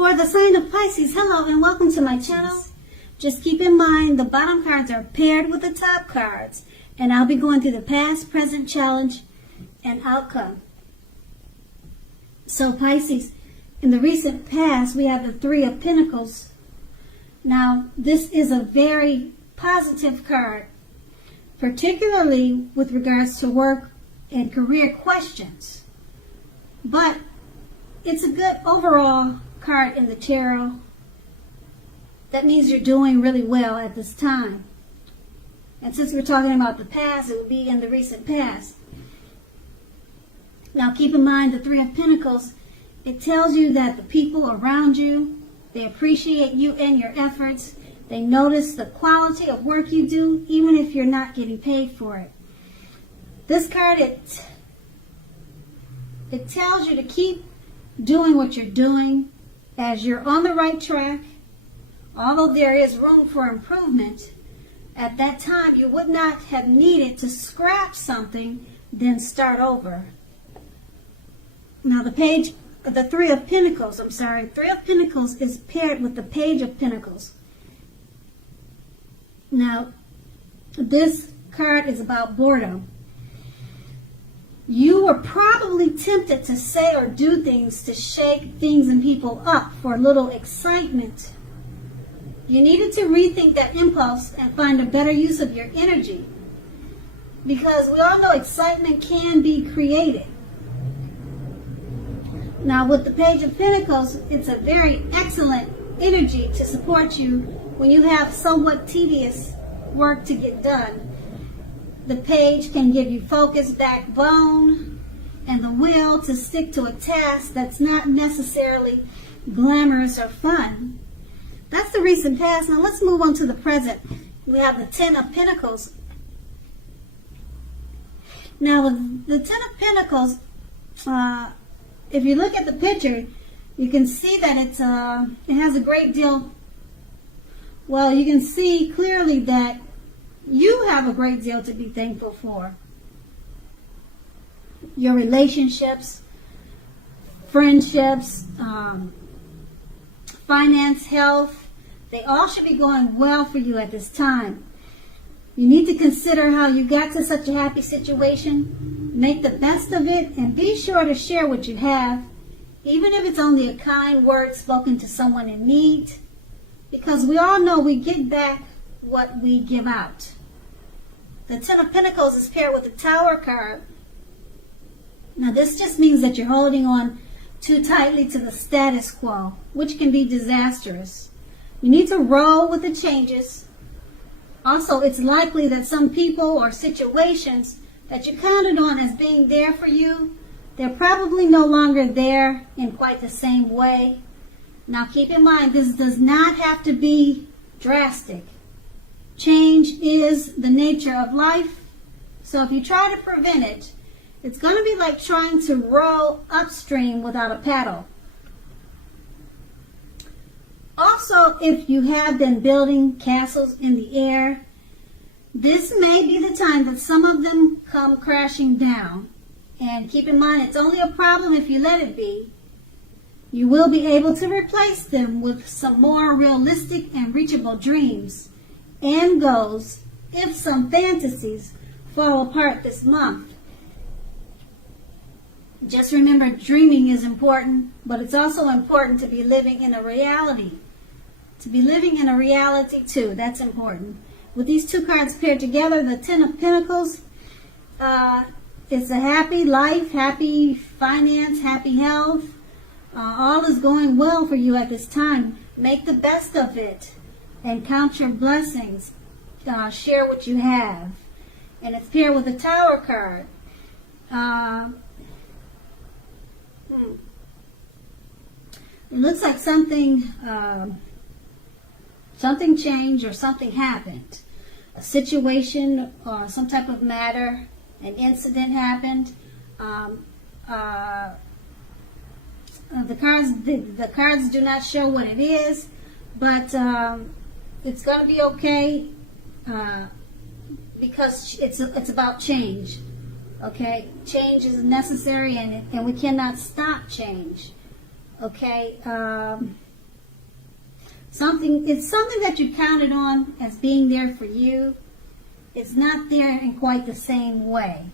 For the sign of Pisces, hello and welcome to my channel. Just keep in mind the bottom cards are paired with the top cards, and I'll be going through the past, present, challenge, and outcome. So Pisces, in the recent past, we have the Three of Pentacles. Now, this is a very positive card, particularly with regards to work and career questions. But it's a good overall card in the tarot. That means you're doing really well at this time. And since we're talking about the past, it would be in the recent past. Now keep in mind the Three of Pentacles, it tells you that the people around you, they appreciate you and your efforts. They notice the quality of work you do, even if you're not getting paid for it. This card, it tells you to keep doing what you're doing as you're on the right track. Although there is room for improvement, at that time you would not have needed to scrap something, then start over. Now the Three of Pentacles is paired with the Page of Pentacles. Now, this card is about boredom. You were probably tempted to say or do things to shake things and people up for a little excitement. You needed to rethink that impulse and find a better use of your energy, because we all know excitement can be created. Now with the Page of Pentacles, it's a very excellent energy to support you when you have somewhat tedious work to get done. The Page can give you focus, backbone, and the will to stick to a task that's not necessarily glamorous or fun. That's the recent past. Now let's move on to the present. We have the Ten of Pentacles. Now the Ten of Pentacles, if you look at the picture, you can see that it has a great deal. Well, you can see clearly that you have a great deal to be thankful for. Your relationships, friendships, finance, health, they all should be going well for you at this time. You need to consider how you got to such a happy situation. Make the best of it and be sure to share what you have, even if it's only a kind word spoken to someone in need, because we all know we get back what we give out. The Ten of Pentacles is paired with the Tower card. Now this just means that you're holding on too tightly to the status quo, which can be disastrous. You need to roll with the changes. Also, it's likely that some people or situations that you counted on as being there for you, they're probably no longer there in quite the same way. Now keep in mind, this does not have to be drastic. Change is the nature of life. So if you try to prevent it, it's going to be like trying to row upstream without a paddle. Also, if you have been building castles in the air, this may be the time that some of them come crashing down. And keep in mind, it's only a problem if you let it be. You will be able to replace them with some more realistic and reachable dreams and goals if some fantasies fall apart this month. Just remember, dreaming is important, but it's also important to be living in a reality. To be living in a reality too, that's important. With these two cards paired together, the Ten of Pentacles, it's a happy life, happy finance, happy health. All is going well for you at this time. Make the best of it and count your blessings. Share what you have. And it's paired with the Tower card. It looks like something changed or something happened. A situation or some type of matter, an incident happened. The cards do not show what it is, but it's going to be okay because it's about change. Okay, change is necessary, and we cannot stop change. Okay, It's something that you counted on as being there for you. It's not there in quite the same way.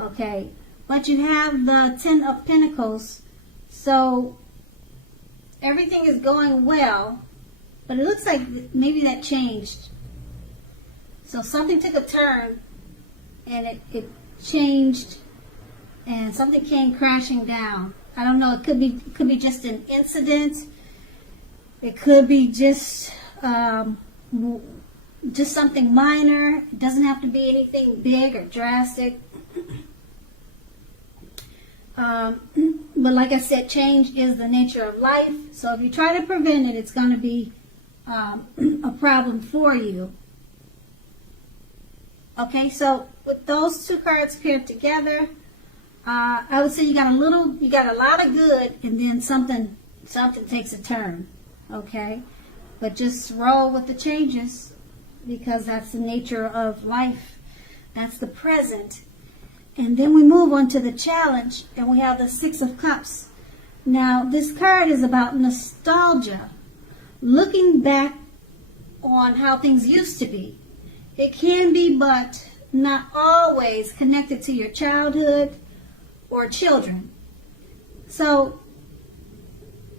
Okay, but you have the Ten of Pentacles, so everything is going well, but it looks like maybe that changed. So something took a turn, and it changed, and something came crashing down. I don't know. It could be just an incident. It could be just something minor. It doesn't have to be anything big or drastic. But like I said, change is the nature of life. So if you try to prevent it, it's going to be a problem for you. Okay, so with those two cards paired together, I would say you got a lot of good, and then something takes a turn. Okay, but just roll with the changes, because that's the nature of life. That's the present. And then we move on to the challenge, and we have the Six of Cups. Now, this card is about nostalgia, looking back on how things used to be. It can be, but not always, connected to your childhood or children. So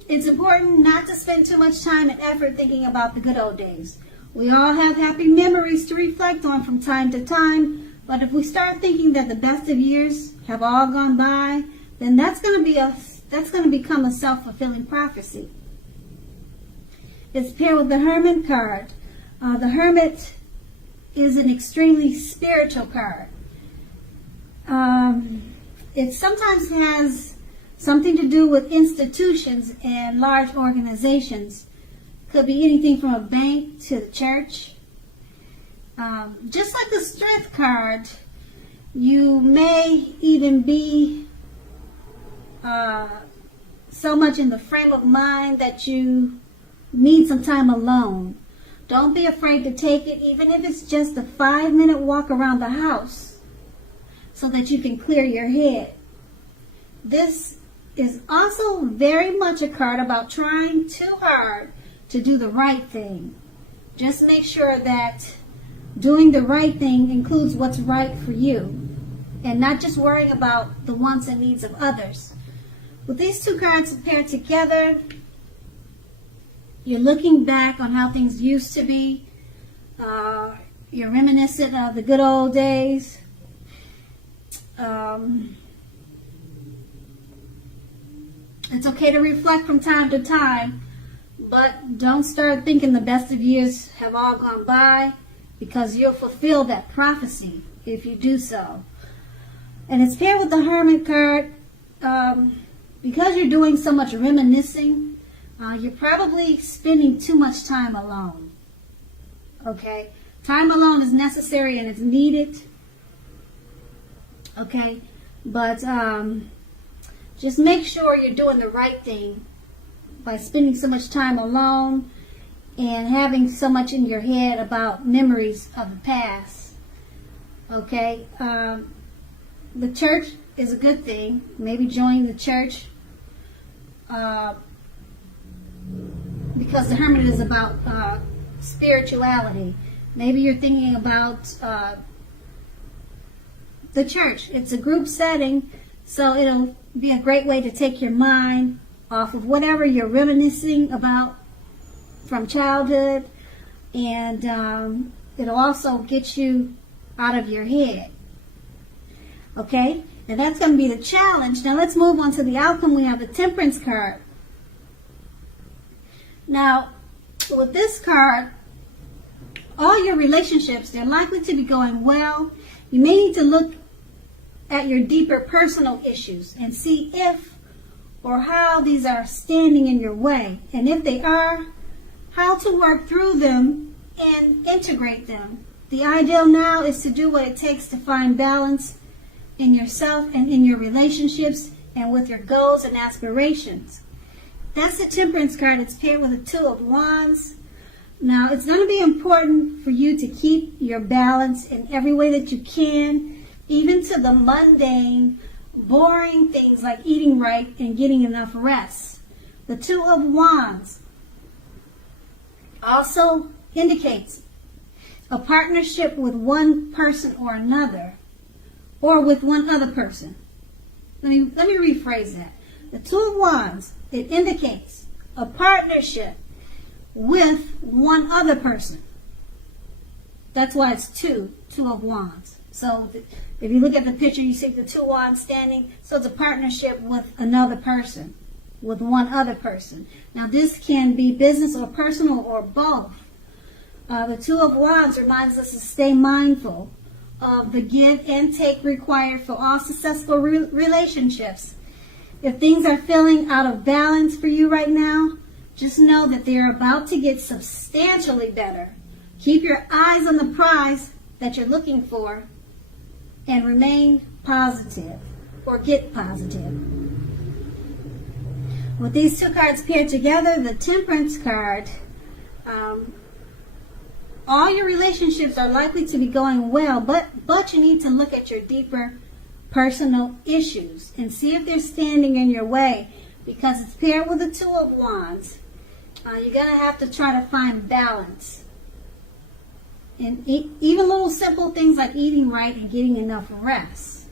it's important not to spend too much time and effort thinking about the good old days. We all have happy memories to reflect on from time to time, but if we start thinking that the best of years have all gone by, then that's going to become a self-fulfilling prophecy. It's paired with the Hermit card. The Hermit is an extremely spiritual card. It sometimes has something to do with institutions and large organizations. Could be anything from a bank to the church. Just like the Strength card, you may even be so much in the frame of mind that you need some time alone. Don't be afraid to take it, even if it's just a 5-minute walk around the house, so that you can clear your head. This is also very much a card about trying too hard to do the right thing. Just make sure that doing the right thing includes what's right for you, and not just worrying about the wants and needs of others. With these two cards paired together, you're looking back on how things used to be. You're reminiscent of the good old days. It's okay to reflect from time to time, but don't start thinking the best of years have all gone by, because you'll fulfill that prophecy if you do so. And it's paired with the Hermit card. Because you're doing so much reminiscing, you're probably spending too much time alone. Okay? Time alone is necessary and it's needed. Okay? But just make sure you're doing the right thing by spending so much time alone and having so much in your head about memories of the past. Okay? The church is a good thing. Maybe join the church. Because the Hermit is about spirituality. Maybe you're thinking about the church. It's a group setting, so it'll be a great way to take your mind off of whatever you're reminiscing about from childhood, and it'll also get you out of your head. Okay? And that's going to be the challenge. Now let's move on to the outcome. We have the Temperance card. Now, with this card, all your relationships, they're likely to be going well. You may need to look at your deeper personal issues and see if or how these are standing in your way. And if they are, how to work through them and integrate them. The ideal now is to do what it takes to find balance in yourself and in your relationships and with your goals and aspirations. That's the Temperance card. It's paired with the Two of Wands. Now, it's going to be important for you to keep your balance in every way that you can, even to the mundane, boring things like eating right and getting enough rest. The Two of Wands. also indicates a partnership with one person or another, or with one other person. Let me rephrase that. The Two of Wands, it indicates a partnership with one other person. That's why it's two of Wands. So if you look at the picture, you see the 2 wands standing. So it's a partnership with another person, with one other person. Now this can be business or personal or both. The 2 of Wands reminds us to stay mindful of the give and take required for all successful relationships. If things are feeling out of balance for you right now, just know that they're about to get substantially better. Keep your eyes on the prize that you're looking for and remain positive, or get positive. With these 2 cards paired together, the Temperance card, all your relationships are likely to be going well, but you need to look at your deeper personal issues and see if they're standing in your way, because it's paired with the 2 of Wands. You're going to have to try to find balance. And even little simple things like eating right and getting enough rest.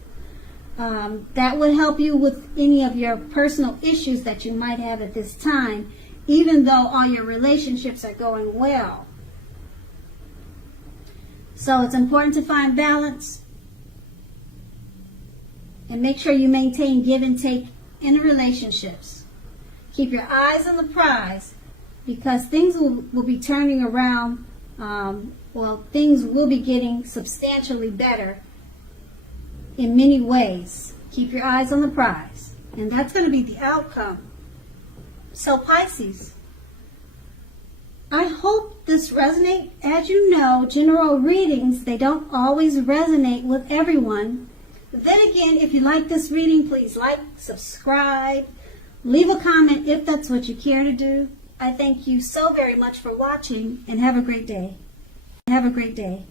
That would help you with any of your personal issues that you might have at this time, even though all your relationships are going well. So it's important to find balance and make sure you maintain give and take in the relationships. Keep your eyes on the prize, because things will be turning around. Things will be getting substantially better in many ways. Keep your eyes on the prize. And that's going to be the outcome. So Pisces, I hope this resonates. As you know, general readings, they don't always resonate with everyone. Then again, if you like this reading, please like, subscribe, leave a comment if that's what you care to do. I thank you so very much for watching, and have a great day. Have a great day.